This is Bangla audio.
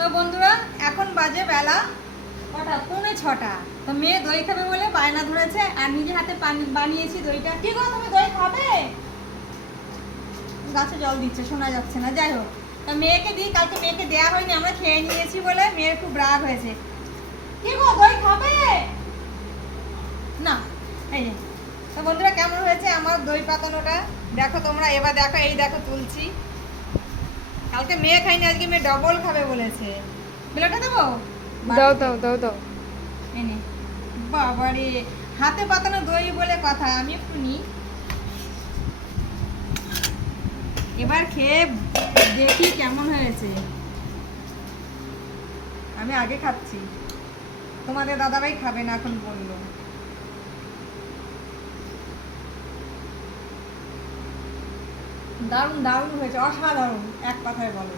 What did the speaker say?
তো বন্ধুরা এখন বাজে বেলা কটা 5:45। তো মেয়ে দই খাবে বলে বায়না ধরেছে আর নিজে হাতে বানিয়েছি দইটা। কি গো তুমি দই খাবে? গাছে জল দিচ্ছে শোনা যাচ্ছে না, যাই হোক। তা মেয়েকে দিই, কালকে মেয়েকে দেওয়া হয়নি, আমরা খেয়ে নিয়েছি বলে মেয়ের খুব রাগ হয়েছে। কি গো দই খাবে না? এই যে তো বন্ধুরা কেমন হয়েছে আমার দই পাতানোটা দেখো তোমরা, এবার দেখো, এই দেখো তুলছি। কালকে মেয়ে খাইনি, আজকে মেয়ে ডবল খাবে বলেছে। বেলাটা দেবো? দাও দাও দাও দাও। এনে বাবারে, হাতে পাতানো দই বলে কথা। আমি একটু নিই, এবার খেয়ে দেখি কেমন হয়েছে। আমি আগে খাচ্ছি, তোমাদের দাদাভাই খাবে না এখন বললো। দারুণ দারুণ হয়েছে, অসাধারণ এক কথায় বলো।